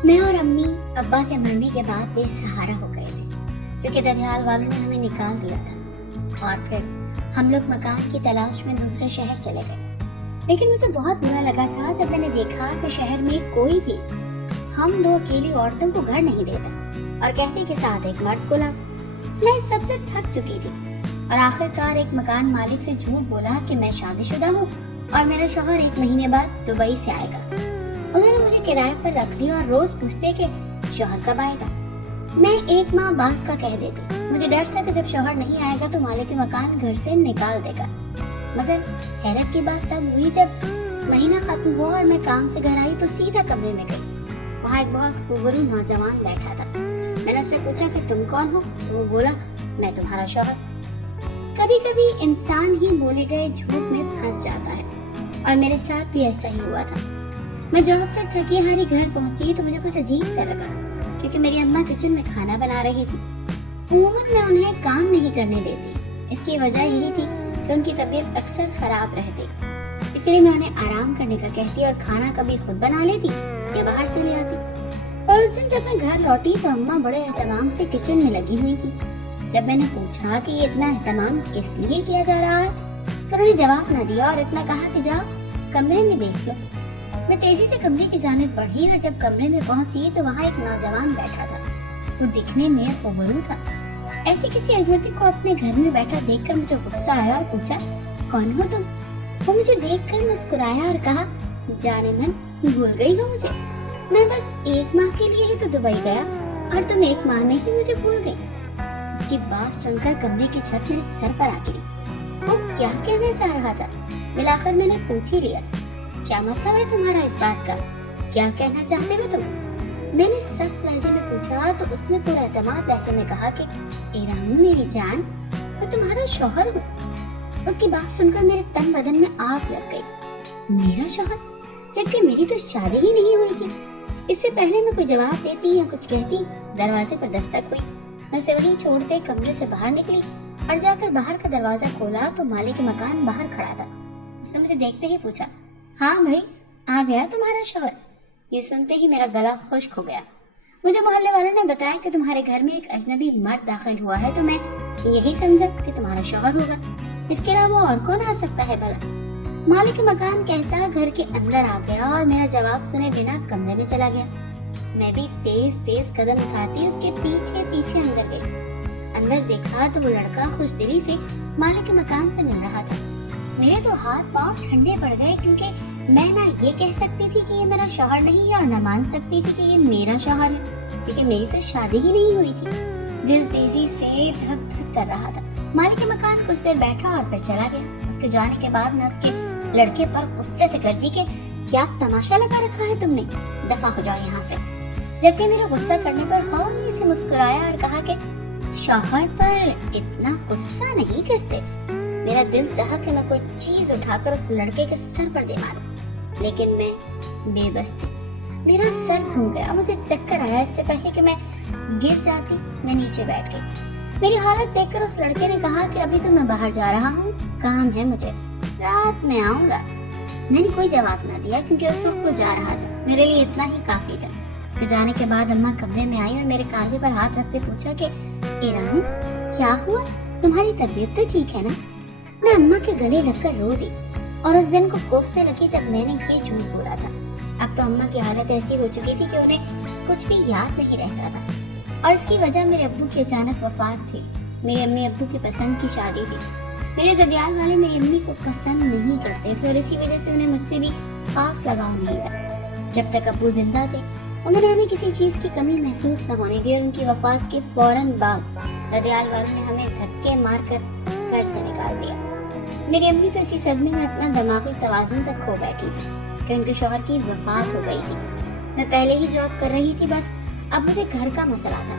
मैं और अम्मी अब्बा के मरने के बाद बेसहारा हो गए थे, क्योंकि दरियाल वालों ने हमें निकाल दिया था और फिर हम लोग मकान की तलाश में दूसरे शहर चले गए। लेकिन मुझे बहुत बुरा लगा था जब मैंने देखा कि शहर में कोई भी हम दो अकेली औरतों को घर नहीं देता और कहते कि साथ एक मर्द को लाओ। मैं इस सबसे थक चुकी थी और आखिरकार एक मकान मालिक से झूठ बोला कि मैं शादीशुदा हूँ और मेरा शौहर 1 महीने बाद दुबई से आएगा। उन्होंने मुझे किराए पर रख लिया और रोज पूछते कि शौहर कब आएगा। मैं 1 माह बाद का कह देती। मुझे डर था कि जब शौहर नहीं आएगा तो मालिक मकान घर से निकाल देगा। मगर हैरत की बात तब हुई जब महीना खत्म हुआ और मैं काम से घर आई तो सीधा कमरे में गई। वहाँ एक बहुत खूबसूरत नौजवान बैठा था। मैंने उससे पूछा कि तुम कौन हो, तो वो बोला मैं तुम्हारा शौहर। कभी कभी इंसान ही बोले गए झूठ में फंस जाता है और मेरे साथ भी ऐसा ही हुआ था। मैं जॉब से थकी हारी घर पहुंची तो मुझे कुछ अजीब सा लगा, क्योंकि मेरी अम्मा किचन में खाना बना रही थी। उमूमन मैं उन्हें काम नहीं करने देती। इसकी वजह यही थी कि उनकी तबीयत अक्सर खराब रहती, इसलिए मैं उन्हें आराम करने का कहती और खाना कभी खुद बना लेती या बाहर से ले आती। और उस दिन जब मैं घर लौटी तो अम्मा बड़े एहतमाम से किचन में लगी हुई थी। जब मैंने पूछा कि ये इतना एहतमाम किस लिए किया जा रहा है तो उन्होंने जवाब न दिया और इतना कहा कि जाओ कमरे में देख लो। मैं तेजी से कमरे की जानिब बढ़ी और जब कमरे में पहुंची तो वहाँ एक नौजवान बैठा था। वो दिखने में खूबसूरत था। ऐसे किसी अजनबी को अपने घर में बैठा देखकर मुझे गुस्सा आया और पूछा कौन हो तुम। वो मुझे देखकर मुस्कुराया और कहा जाने मन भूल गई हो मुझे। मैं बस 1 माह के लिए ही तो दुबई गया और तुम 1 माह में ही मुझे भूल गई। उसकी बात सुनकर कमरे की छत मेरे सर पर आ गिरी। वो क्या कहना चाह रहा था? मिलाकर मैंने पूछ ही लिया, क्या मतलब है तुम्हारा इस बात का? क्या कहना चाहते हो तुम? मैंने सख्त लहजे में पूछा तो उसने पूरा एतमाद लहजे में कहा कि इरानी मेरी जान, मैं तुम्हारा शौहर हूँ। उसकी बात सुनकर मेरे तन बदन में आग लग गई। मेरा शौहर, जबकि मेरी तो शादी ही नहीं हुई थी। इससे पहले मैं कोई जवाब देती या कुछ कहती, दरवाजे पर दस्तक हुई। मैं उसे वहीं छोड़ते कमरे से बाहर निकली और जाकर बाहर का दरवाजा खोला तो मालिक मकान बाहर खड़ा था। उसने मुझे देखते ही पूछा, हाँ भाई, आ गया तुम्हारा शौहर? ये सुनते ही मेरा गला खुश्क हो गया। मुझे मोहल्ले वालों ने बताया कि तुम्हारे घर में एक अजनबी मर्द दाखिल हुआ है, तो मैं यही समझा कि तुम्हारा शौहर होगा। इसके अलावा और कौन आ सकता है भला? मालिक मकान कहता घर के अंदर आ गया और मेरा जवाब सुने बिना कमरे में चला गया। मैं भी तेज तेज कदम उठाती उसके पीछे पीछे अंदर गई। अंदर देखा तो वो लड़का खुशदिली से मालिक मकान से मिल रहा था। मेरे तो हाथ पांव ठंडे पड़ गए, क्योंकि मैं ना ये कह सकती थी कि ये मेरा शौहर नहीं है और न मान सकती थी कि ये मेरा शौहर है, क्योंकि मेरी तो शादी ही नहीं हुई थी। दिल तेजी से धक धक कर रहा था। मालिक मकान कुछ देर बैठा और फिर चला गया। उसके जाने के बाद मैं उसके लड़के पर गुस्से से गर्जी के, क्या तमाशा लगा रखा है तुमने, दफा हो जाओ यहाँ से। जबकि मेरा गुस्सा करने पर हौली से मुस्कुराया और कहा कि शौहर पर इतना गुस्सा नहीं करते। मेरा दिल चाहा कि मैं कोई चीज उठाकर उस लड़के के सर पर दे मारूं, लेकिन मैं बेबस थी। मेरा सर घूम गया, मुझे चक्कर आया। इससे पहले कि मैं गिर जाती मैं नीचे बैठ गई। मेरी हालत देखकर उस लड़के ने कहा कि अभी तो मैं बाहर जा रहा हूँ, काम है मुझे, रात में आऊंगा। मैंने कोई जवाब ना दिया, क्योंकि उस वक्त वो जा रहा था। मेरे लिए इतना ही काफी था। उसके जाने के बाद अम्मा कमरे में आई और मेरे कांधे पर हाथ रखते पूछा कि ईरानी क्या हुआ, तुम्हारी तबीयत तो ठीक है ना? मैं अम्मा के गले लगकर रो दी और उस दिन को कोसने लगी जब मैंने ये झूठ बोला था। अब तो अम्मा की हालत ऐसी हो चुकी थी कि उन्हें कुछ भी याद नहीं रहता था और इसकी वजह मेरे अब्बू की अचानक वफात थी। मेरी अम्मी अब्बू की पसंद की शादी थी। मेरे ददियाल वाले मेरी अम्मी को पसंद नहीं करते थे और इसी वजह से उन्हें मुझसे भी खास लगाव नहीं था। जब तक अब्बू जिंदा थे उन्होंने हमें किसी चीज की कमी महसूस न होने दी और उनकी वफात के फौरन बाद ददियाल वालों ने हमें धक्के मारकर घर से निकाल दिया। मेरी अम्मी तो इसी सदमे में अपना दिमागी तवाज़ुन तक खो बैठी थी कि उनके शौहर की वफात हो गई थी। मैं पहले ही जॉब कर रही थी, बस अब मुझे घर का मसला था।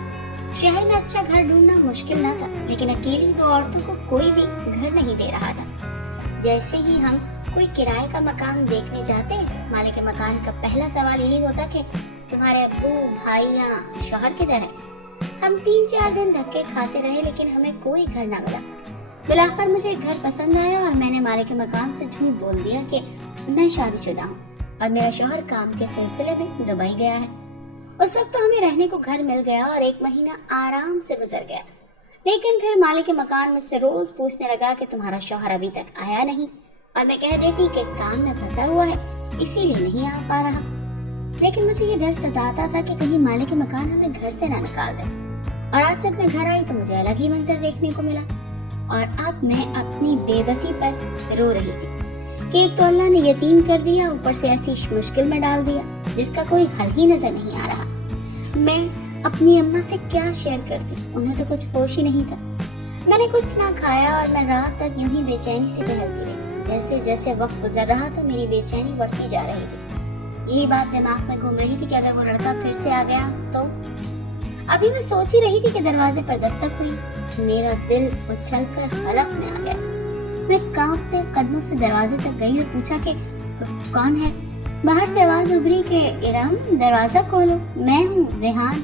शहर में अच्छा घर ढूंढना मुश्किल न था, लेकिन अकेली 2 औरतों को कोई भी घर नहीं दे रहा था। जैसे ही हम कोई किराए का मकान देखने जाते, मालिक के मकान का पहला सवाल यही होता कि तुम्हारे अब्बू भाई या शौहर किधर है। हम 3-4 दिन धक्के खाते रहे, लेकिन हमें कोई घर न मिला। बिलाखिर मुझे एक घर पसंद आया और मैंने मालिक के मकान से झूठ बोल दिया कि मैं शादीशुदा हूँ और मेरा शौहर काम के सिलसिले में दुबई गया है। उस वक्त तो हमें रहने को घर मिल गया और 1 महीना आराम से गुजर गया। लेकिन फिर मालिक मकान मुझसे रोज पूछने लगा कि तुम्हारा शौहर अभी तक आया नहीं, और मैं कह देती कि काम में फंसा हुआ है इसीलिए नहीं आ पा रहा। लेकिन मुझे ये डर सताता था कि कहीं मालिक मकान हमें घर से ना निकाल दे। और आज जब मैं घर आई तो मुझे अलग ही मंजर देखने को मिला, और अब मैं अपनी बेबसी पर रो रही थी कि एक तो अल्लाह ने यतीम कर दिया, ऊपर से ऐसी मुश्किल में डाल दिया जिसका कोई हल ही नजर नहीं आ रहा। मैं अपनी अम्मा से क्या शेयर करती, उन्हें तो कुछ होश ही नहीं था। मैंने कुछ ना खाया और मैं रात तक यूं ही बेचैनी से टहलती रही। जैसे जैसे वक्त गुजर रहा था मेरी बेचैनी बढ़ती जा रही थी। यही बात दिमाग में घूम रही थी कि अगर वो लड़का फिर से आ गया तो। अभी मैं सोच ही रही थी कि दरवाजे पर दस्तक हुई। मेरा दिल उछलकर हलक में आ गया। मैं कांपते कदमों से दरवाजे तक गई और पूछा कि कौन है। बाहर से आवाज उभरी कि इरम दरवाजा खोलो, मैं हूँ रेहान।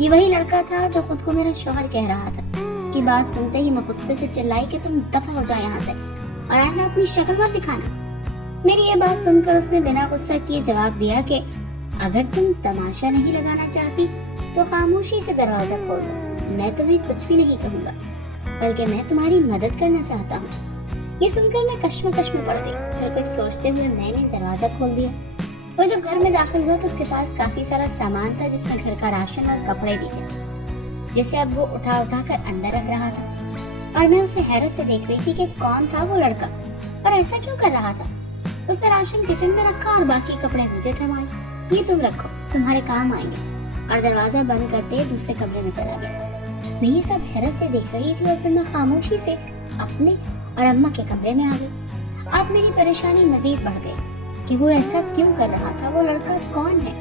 ये वही लड़का था जो खुद को मेरा शौहर कह रहा था। इसकी बात सुनते ही मैं गुस्से से चिल्लाई कि तुम दफा हो जाओ यहाँ से और आइंदा अपनी शक्ल मत दिखाना। मेरी ये बात सुनकर उसने बिना गुस्सा किए जवाब दिया कि अगर तुम तमाशा नहीं लगाना चाहती तो खामोशी से दरवाजा खोल दो, मैं तुम्हें कुछ भी नहीं कहूँगा, बल्कि मैं तुम्हारी मदद करना चाहता हूँ। ये सुनकर मैं कश्मकश में पड़ गई। फिर कुछ सोचते हुए मैंने दरवाजा खोल दिया। वो जब घर में दाखिल हुआ तो उसके पास काफी सारा सामान था जिसमें घर का राशन और कपड़े भी थे, जिसे अब वो उठा उठा कर अंदर रख रहा था। और मैं उसे हैरत से देख रही थी कि कौन था वो लड़का और ऐसा क्यों कर रहा था। उसने राशन किचन में रखा और बाकी कपड़े मुझे थमाए। ये तुम रखो, तुम्हारे काम आएंगे, और दरवाजा बंद करते दूसरे कमरे में चला गया। मैं ये सब हैरत से देख रही थी और फिर मैं खामोशी से अपने और अम्मा के कमरे में आ गई। अब मेरी परेशानी मजीद बढ़ गई कि वो ऐसा क्यों कर रहा था, वो लड़का कौन है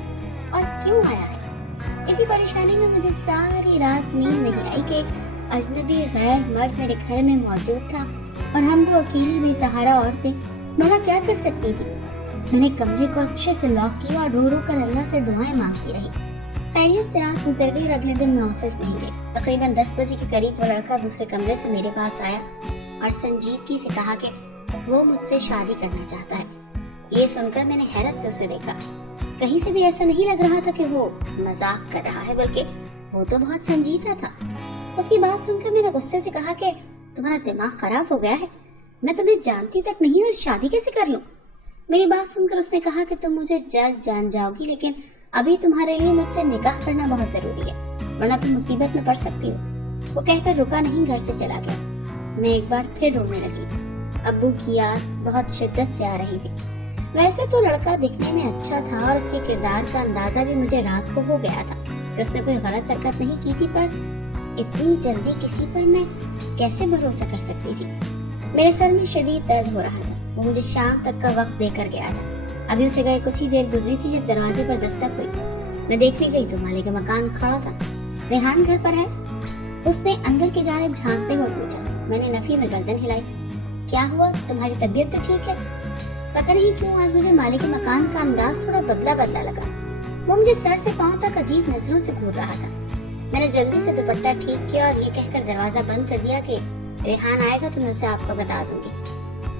और क्यों आया है। इसी परेशानी में मुझे सारी रात नींद नहीं आई कि अजनबी गैर मर्द मेरे घर में मौजूद था और हम दो अकेली बेसहारा औरतें। मैं क्या कर सकती थी। मैंने कमरे को अच्छे से लॉक किया और रो रो कर अल्लाह से दुआएं मांगती रही। खैरियत से रात गुजर गई और अगले दिन मैं ऑफिस नहीं गई। तकरीबन 10 बजे के करीब वो लड़का दूसरे कमरे से मेरे पास आया और संजीदगी से कहा कि वो मुझसे शादी करना चाहता है। ये सुनकर मैंने हैरत से उसे देखा। कहीं से भी ऐसा नहीं लग रहा था कि वो मजाक कर रहा है, बल्कि वो तो बहुत संजीदा था। उसकी बात सुनकर मैंने गुस्से से कहा कि तुम्हारा दिमाग खराब हो गया है, मैं तुम्हें जानती तक नहीं और शादी कैसे कर लूं। मेरी बात सुनकर उसने कहा कि तुम मुझे जल्द जान जाओगी, लेकिन अभी तुम्हारे लिए मुझसे निकाह करना बहुत जरूरी है, वरना तुम मुसीबत में पड़ सकती हो। वो कहकर रुका नहीं, घर से चला गया। मैं एक बार फिर रोने लगी। अब्बू की याद बहुत शिद्दत से आ रही थी। वैसे तो लड़का दिखने में अच्छा था और उसके किरदार का अंदाजा भी मुझे रात को हो गया था कि उसने कोई गलत हरकत नहीं की थी, पर इतनी जल्दी किसी पर मैं कैसे भरोसा कर सकती थी। मेरे सर में शदीद दर्द हो रहा था। वो मुझे शाम तक का वक्त देकर गया था। अभी उसे गए कुछ ही देर गुजरी थी जब दरवाजे पर दस्तक हुई। मैं देखने गई तो मालिक मकान खड़ा था। रेहान घर पर है? उसने अंदर की जानिब झांकते हुए पूछा। मैंने नफी में गर्दन हिलाई। क्या हुआ, तुम्हारी तबीयत तो ठीक है? पता नहीं क्यों आज मुझे मालिक मकान का अंदाज थोड़ा बदला बदला लगा। वो मुझे सर से पांव तक अजीब नजरों से घूर रहा था। मैंने जल्दी से दुपट्टा ठीक किया और ये कहकर दरवाजा बंद कर दिया कि रेहान आएगा तो मैं उसे आपको बता दूंगी।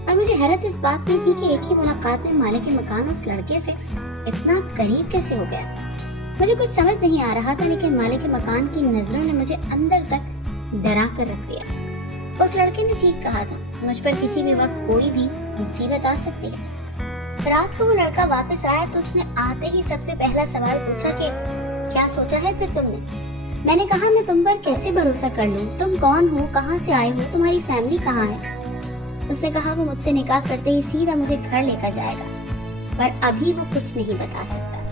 और मुझे हैरत इस बात में थी कि एक ही मुलाकात में मालिक मकान उस लड़के से इतना करीब कैसे हो गया। मुझे कुछ समझ नहीं आ रहा था, लेकिन मालिक मकान की नजरों ने मुझे अंदर तक डरा कर रख दिया। उस लड़के ने ठीक कहा था, मुझ पर किसी भी वक्त कोई भी मुसीबत आ सकती है। रात को वो लड़का वापस आया तो उसने आते ही सबसे पहला सवाल पूछा कि क्या सोचा है फिर तुमने। मैंने कहा मैं तुम पर कैसे भरोसा कर लूं, तुम कौन हो, कहां से आए हो, तुम्हारी फैमिली कहां है। उसने कहा वो मुझसे निकाह करते ही सीधा मुझे घर लेकर जाएगा, पर अभी वो कुछ नहीं बता सकता।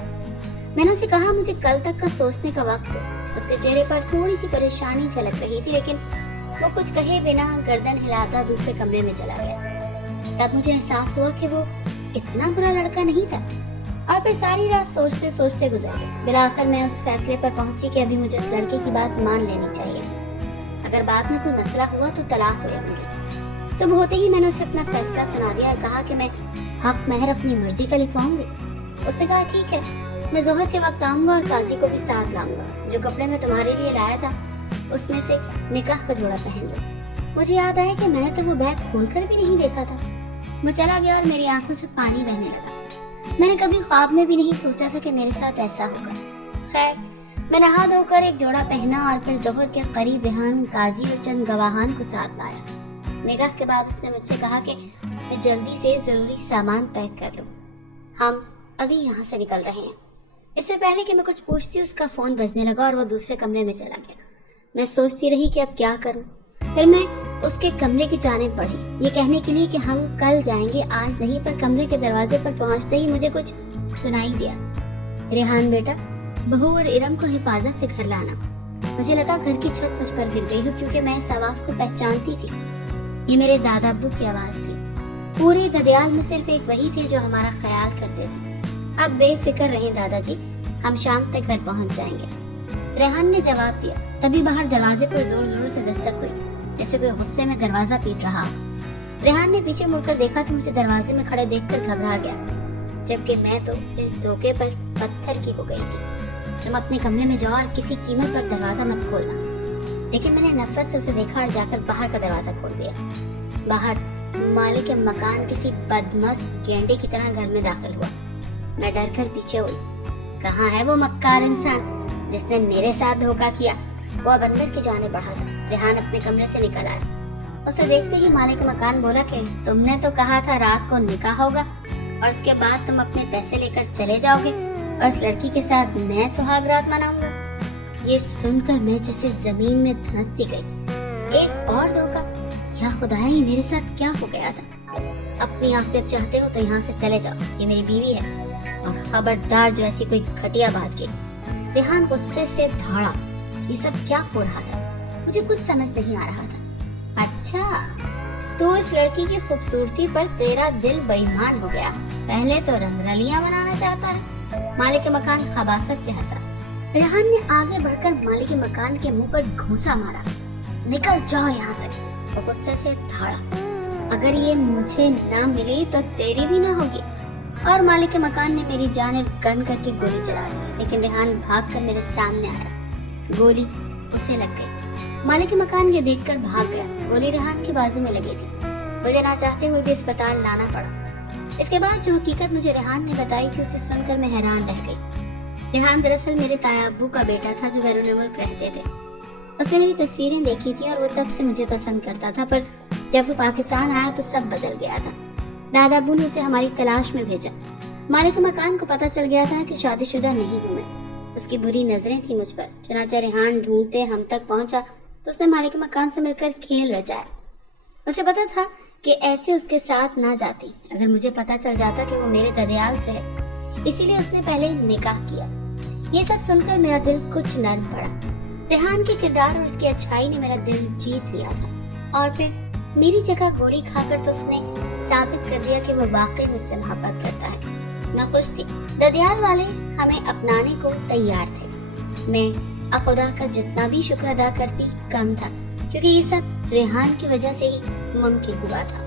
मैंने उसे कहा मुझे कल तक का सोचने का वक्त हो। उसके चेहरे पर थोड़ी सी परेशानी झलक रही थी, लेकिन वो कुछ कहे बिना गर्दन हिलाता दूसरे कमरे में चला गया। तब मुझे एहसास हुआ कि वो इतना बुरा लड़का नहीं था। और फिर सारी रात सोचते सोचते गुजर गई। बिलाखिर मैं उस फैसले पर पहुंची कि अभी मुझे इस लड़के की बात मान लेनी चाहिए। अगर बाद में कोई मसला हुआ तो तलाक ले लूंगी। सुबह होते ही मैंने उसे अपना फैसला सुना दिया और कहा कि मैं हक महर अपनी मर्जी का लिखवाऊंगी। उसने कहा ठीक है, मैं जोहर के वक्त आऊंगा और काजी को भी साथ लाऊंगा। जो कपड़े मैं तुम्हारे लिए लाया था उसमें से निकाह का जोड़ा पहन लो। मुझे याद आया कि मैंने तो वो बैग खोलकर भी नहीं देखा था। मैं चला गया और मेरी आंखों से पानी बहने लगा। मैंने कभी ख्वाब में भी नहीं सोचा था कि मेरे साथ ऐसा होगा। खैर, मैं नहा धोकर एक जोड़ा पहना और फिर जोहर के करीब रेहान, काजी और चंद गवाहान को साथ लाया। निकाह के बाद उसने मुझसे कहा कि मैं जल्दी से जरूरी सामान पैक कर लूं, हम अभी यहाँ से निकल रहे हैं। इससे पहले कि मैं कुछ पूछती उसका फोन बजने लगा और वो दूसरे कमरे में चला गया। मैं सोचती रही कि अब क्या करूं। फिर मैं उसके कमरे की जानिब बढ़ी, ये कहने के लिए कि हम कल जाएंगे, आज नहीं। पर कमरे के दरवाजे पर पहुंचते ही मुझे कुछ सुनाई दिया। रेहान बेटा, बहू और इरम को हिफाजत से घर लाना। मुझे लगा घर की छत मुझ पर गिर गई हो, क्योंकि मैं इस आवाज को पहचानती थी। ये मेरे दादा अब्बू की आवाज थी। पूरे ददियाल में सिर्फ एक वही थे जो हमारा ख्याल करते थे। अब बेफिक्र रहें दादाजी, हम शाम तक घर पहुंच जाएंगे, रेहान ने जवाब दिया। तभी बाहर दरवाजे पर जोर जोर से दस्तक हुई, जैसे कोई गुस्से में दरवाजा पीट रहा। रेहान ने पीछे मुड़कर देखा तो मुझे दरवाजे में खड़े देखकर घबरा गया, जबकि मैं तो इस धोखे पर पत्थर की हो गई थी। तुम अपने कमरे में जाओ और किसी कीमत पर दरवाजा मत खोलना। लेकिन मैंने नफरत से उसे देखा और जाकर बाहर का दरवाजा खोल दिया। बाहर मालिक के मकान किसी बदमस्त गेंडे की तरह घर में दाखिल हुआ। मैं डर कर पीछे हुई। कहाँ है वो मक्कार इंसान जिसने मेरे साथ धोखा किया? वो अब अंदर की जाने बढ़ा था। रेहान अपने कमरे से निकल आया। उसे देखते ही मालिक मकान बोला कि तुमने तो कहा था रात को निकाह होगा और उसके बाद तुम अपने पैसे लेकर चले जाओगे और उस लड़की के साथ मैं सुहाग रात मनाऊंगा। ये सुनकर मैं जैसे जमीन में धंस सी गई। एक और धोखा! या खुदाया, ये मेरे साथ क्या हो गया था? अपनी आफियत चाहते हो तो यहाँ से चले जाओ, ये मेरी बीवी है, और खबरदार जो ऐसी कोई घटिया बात की। रेहान गुस्से से धाड़ा। ये सब क्या हो रहा था? मुझे कुछ समझ नहीं आ रहा था। अच्छा, तो इस लड़की की खूबसूरती पर तेरा दिल बेईमान हो गया। पहले तो रंगरलियां मनाना चाहता है। मालिक मकान खबासत से हंसा। रेहान ने आगे बढ़कर मालिक मकान के मुंह पर घूंसा मारा। निकल जाओ यहाँ से, वो गुस्से से धाड़ा। अगर ये मुझे ना मिली तो तेरी भी ना होगी। और मालिक मकान ने मेरी जानिब गन करके गोली चला दी, लेकिन रेहान भागकर मेरे सामने आया। गोली उसे लग गई। मालिक मकान ये देखकर भाग गया। गोली रेहान की बाजू में लगी थी। मुझे ना चाहते हुए भी अस्पताल लाना पड़ा। इसके बाद जो हकीकत मुझे रेहान ने बताई थी, उसे सुनकर मैं हैरान रह गई। रेहान दरअसल मेरे ताया अब्बू का बेटा था जो बैरून मुल्क रहते थे। उसने मेरी तस्वीरें देखी थी और वो तब से मुझे पसंद करता था, पर जब वो पाकिस्तान आया तो सब बदल गया था। दादा अब्बू ने उसे हमारी तलाश में भेजा। मालिक मकान को पता चल गया था कि शादीशुदा नहीं हूँ मैं। उसकी बुरी नजरें थी मुझ पर। चुनांचे रेहान ढूंढते हम तक पहुंचा तो उसने मालिक मकान से मिलकर खेल रचाया। उसे पता था कि ऐसे उसके साथ ना जाती अगर मुझे पता चल जाता कि वो मेरे ददियाल से है, इसीलिए उसने पहले निकाह किया। ये सब सुनकर मेरा दिल कुछ नर्म पड़ा। रेहान के किरदार और उसकी अच्छाई ने मेरा दिल जीत लिया था, और फिर मेरी जगह गोली खाकर तो उसने साबित कर दिया कि वो वाकई मुझसे मोहब्बत करता है। मैं खुश थी। ददियाल वाले हमें अपनाने को तैयार थे। मैं अब खुदा का जितना भी शुक्र अदा करती कम था, क्योंकि ये सब रेहान की वजह से ही मुमकिन हुआ था।